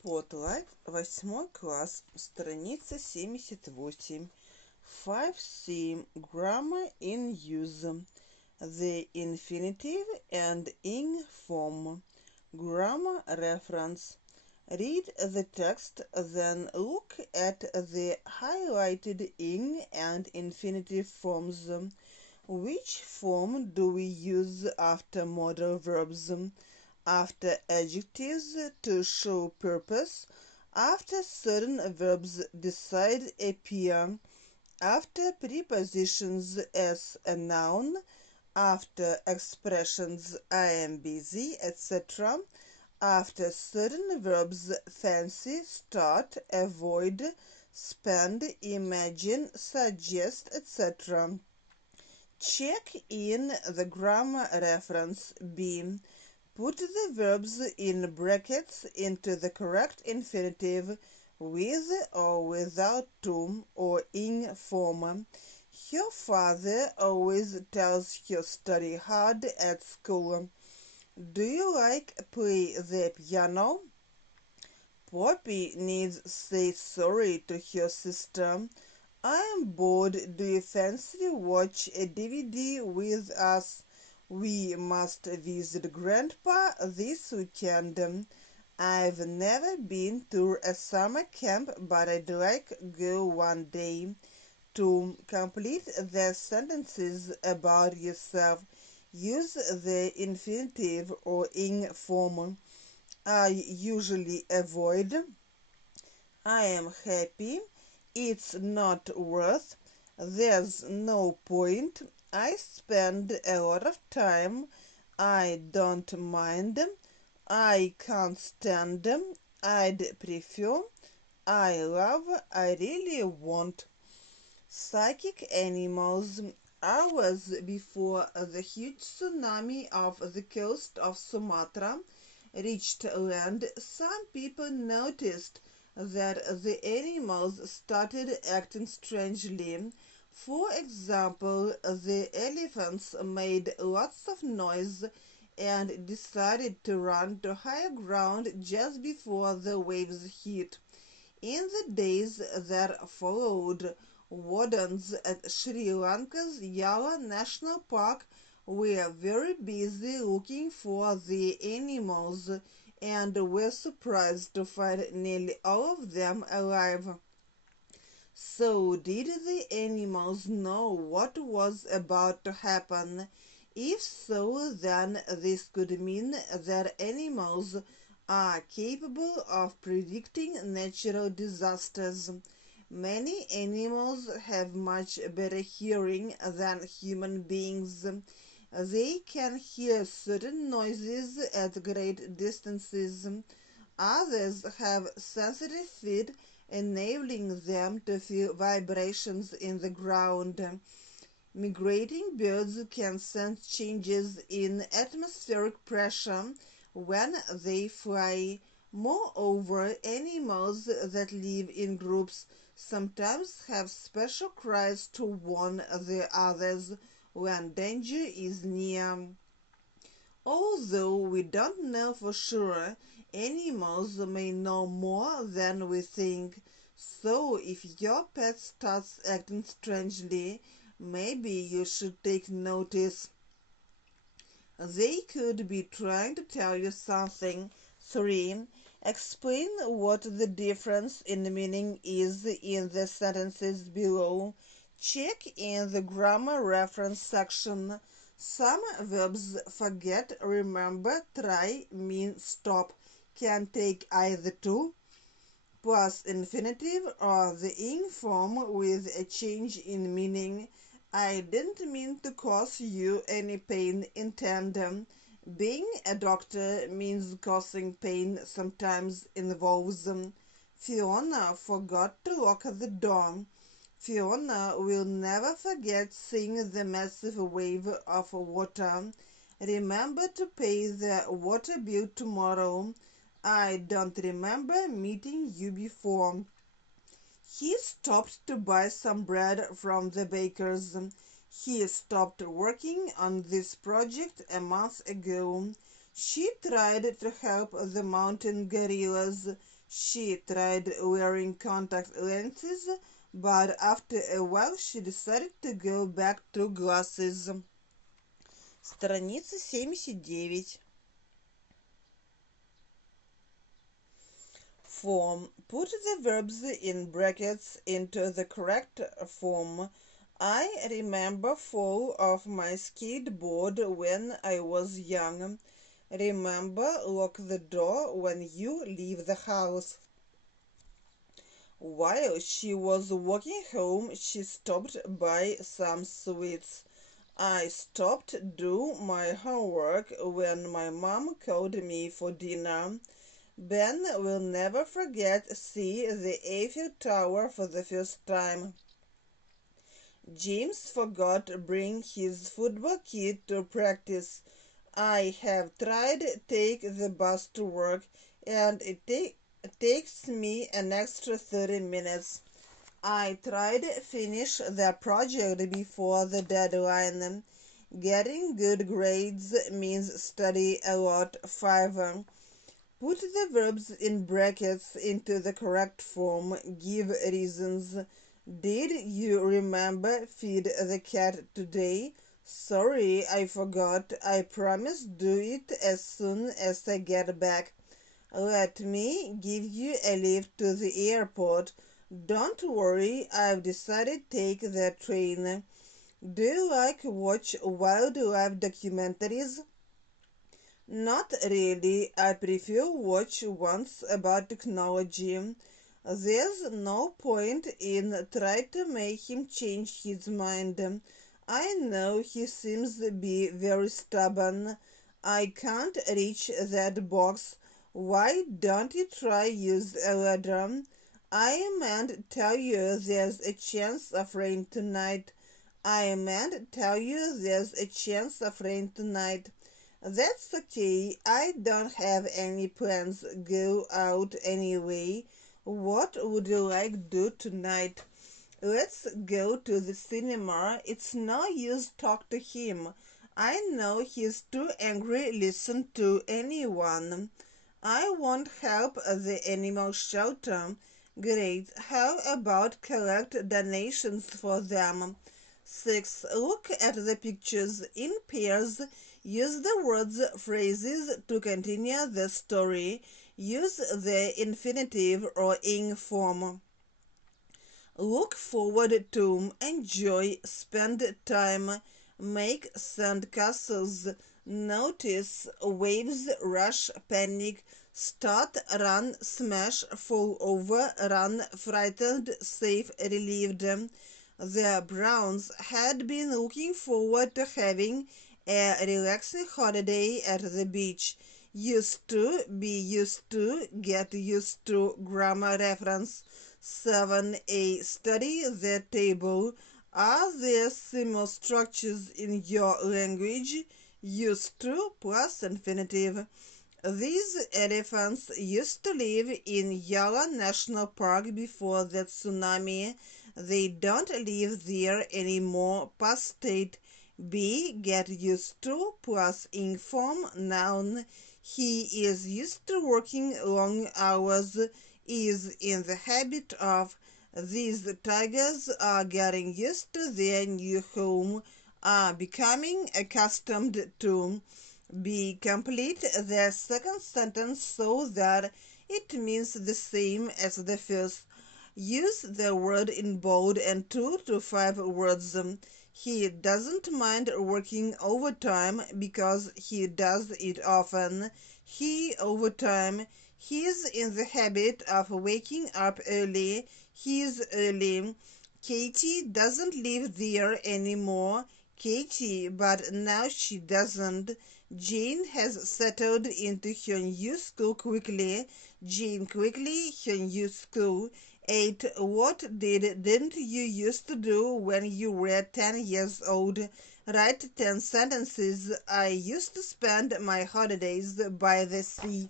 c.Spotlight, 8 класс, страница 78. 5C. Grammar in use. The infinitive and ing form. Grammar reference. Read the text, then look at the highlighted ing and infinitive forms. Which form do we use after modal verbs? After adjectives to show purpose, after certain verbs beside appear, after prepositions as a noun, after expressions I am busy, etc., after certain verbs fancy, start, avoid, spend, imagine, suggest, etc. Check in the grammar reference B. Put the verbs in brackets into the correct infinitive with or without to or ing form. Her father always tells her study hard at school. Do you like play the piano? Poppy needs say sorry to her sister. I am bored. Do you fancy watch a DVD with us? We must visit Grandpa this weekend. I've never been to a summer camp, but I'd like go one day. To complete the sentences about yourself, use the infinitive or ing form. I usually avoid. I am happy. It's not worth. There's no point. I spend a lot of time. I don't mind. I can't stand. I'd prefer. I love. I really want. Psychic animals. Hours before the huge tsunami off the coast of Sumatra reached land, some people noticed that the animals started acting strangely. For example, the elephants made lots of noise and decided to run to higher ground just before the waves hit. In the days that followed, wardens at Sri Lanka's Yala National Park were very busy looking for the animals and were surprised to find nearly all of them alive. So, did the animals know what was about to happen? If so, then this could mean that animals are capable of predicting natural disasters. Many animals have much better hearing than human beings. They can hear certain noises at great distances. Others have sensitive feet, enabling them to feel vibrations in the ground. Migrating birds can sense changes in atmospheric pressure when they fly. Moreover, animals that live in groups sometimes have special cries to warn the others when danger is near. Although we don't know for sure, animals may know more than we think. So if your pet starts acting strangely, maybe you should take notice. They could be trying to tell you something. 3. Explain what the difference in meaning is in the sentences below. Check in the grammar reference section. Some verbs forget, remember, try, mean, stop can take either to plus infinitive or the ing form with a change in meaning. I didn't mean to cause you any pain in tandem. Being a doctor means causing pain sometimes involves. Fiona forgot to lock the door. Fiona will never forget seeing the massive wave of water. Remember to pay the water bill tomorrow. I don't remember meeting you before. He stopped to buy some bread from the baker's. He stopped working on this project a month ago. She tried to help the mountain gorillas. She tried wearing contact lenses, but after a while she decided to go back to glasses. Страница 79. Form. Put the verbs in brackets into the correct form. I remember fall off my skateboard when I was young. Remember, lock the door when you leave the house. While she was walking home, she stopped by some sweets. I stopped to do my homework when my mom called me for dinner. Ben will never forget see the Eiffel Tower for the first time. James forgot to bring his football kit to practice. I have tried to take the bus to work, and it takes me an extra 30 minutes. I tried to finish the project before the deadline. Getting good grades means study a lot. 5. Put the verbs in brackets into the correct form. Give reasons. Did you remember feed the cat today? Sorry, I forgot. I promise do it as soon as I get back. Let me give you a lift to the airport. Don't worry, I've decided to take the train. Do you like watch wildlife documentaries? Not really. I prefer watch ones about technology. There's no point in trying to make him change his mind. I know he seems to be very stubborn. I can't reach that box. Why don't you try use a ladder? I meant tell you there's a chance of rain tonight. I meant tell you there's a chance of rain tonight. That's okay. I don't have any plans. Go out anyway. What would you like to do tonight? Let's go to the cinema. It's no use talk to him. I know he's too angry listen to anyone. I won't help the animal shelter. Great. How about collect donations for them? 6. Look at the pictures in pairs. Use the words phrases to continue the story. Use the infinitive or ing form. Look forward to, enjoy, spend time, make sandcastles, notice, waves, rush, panic, start, run, smash, fall over, run, frightened, safe, relieved. The Browns had been looking forward to having a relaxing holiday at the beach. Used to, be used to, get used to, grammar reference. 7a. Study the table. Are there similar structures in your language? Used to plus infinitive. These elephants used to live in Yala National Park before the tsunami. They don't live there anymore. Past state. B. Get used to plus ing form noun. He is used to working long hours. Is in the habit of. These tigers are getting used to their new home. Are becoming accustomed to. B. Complete the second sentence so that it means the same as the first. Use the word in bold and 2 to 5 words. He doesn't mind working overtime because he does it often. He overtime. He's in the habit of waking up early. He's early. Katie doesn't live there anymore. Katie, but now she doesn't. Jane has settled into her new school quickly. Jane quickly, her new school. 8. What didn't you used to do when you were 10 years old? Write 10 sentences. I used to spend my holidays by the sea.